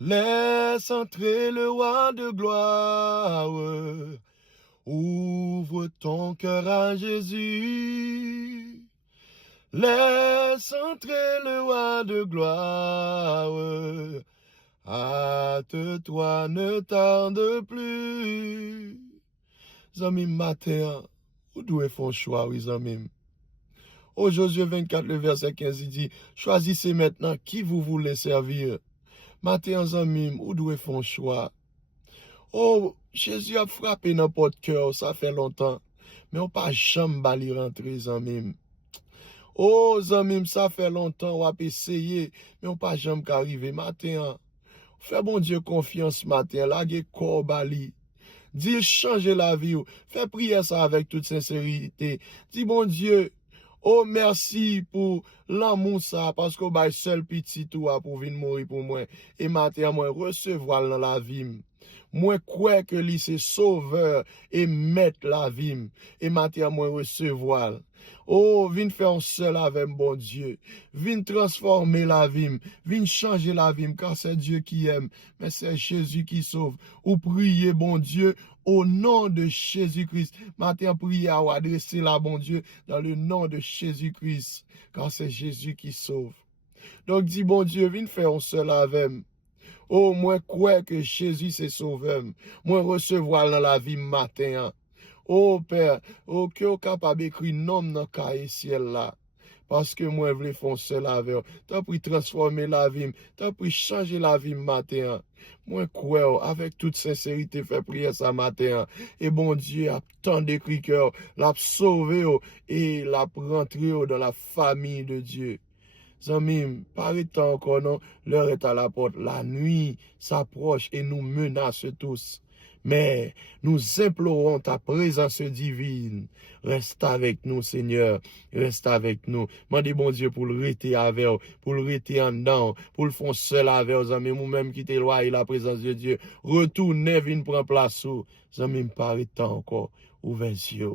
Laisse entrer le roi de gloire. Ouvre ton cœur à Jésus. Laisse entrer le roi de gloire. Hâte-toi, ne tarde plus. Zami matin, vous devez faire un choix, oui, zami. Au Josué 24, le verset 15, il dit, choisissez maintenant qui vous voulez servir. Matin, zami, vous devez faire un choix. Oh, Jésus a frappé dans votre cœur, ça fait longtemps. Mais on pas jamais bali rentrer, zami. Oh, zami, ça fait longtemps, on a essayé, mais on pas jamais arrivé. Matin, fais bon Dieu confiance matin, lage corps bali. Dis changer la vie. Fais prier ça avec toute sincérité. Dis bon Dieu, oh merci pour l'amour ça, parce que bah seul petit toi pour venir mourir pour moi. Et matin, moi recevoir dans la vie. Moi crois que lui c'est sauveur et mettre la vie. Et matin, moi recevoir. Oh, viens faire un seul avec bon Dieu. Viens transformer la vie. Viens changer la vie, car c'est Dieu qui aime. Mais c'est Jésus qui sauve. Ou priez, bon Dieu, au nom de Jésus-Christ. Matin, priez à adresser la bon Dieu dans le nom de Jésus-Christ. Car c'est Jésus qui sauve. Donc, dis, bon Dieu, viens faire un seul avec. Oh, moi, crois que Jésus c'est sauveur. Moi, recevoir dans la vie matin. Oh Père, oh que vous capable d'écrire nom dans le cahier ciel là. Parce que moi, je veux faire seul avec. T'as pris transformer la vie. T'as pris changer la vie matin. Moi, crois, avec toute sincérité, fais prier ça matin. Et bon Dieu a tant d'écrit cœur, l'a sauvé et l'a rentré dans la famille de Dieu. Zamim, pas temps encore non, l'heure est à la porte, la nuit s'approche et nous menace tous. Mais nous implorons ta présence divine. Reste avec nous, Seigneur. Reste avec nous. Mandez bon Dieu pour le rester avec vous, pour le rester en dedans, pour le faire seul avec vous, amis. Nous-mêmes qui t'éloignons la présence de Dieu. Retournez, venez prendre place. Zamim, pas temps encore. Ouvrez les yeux.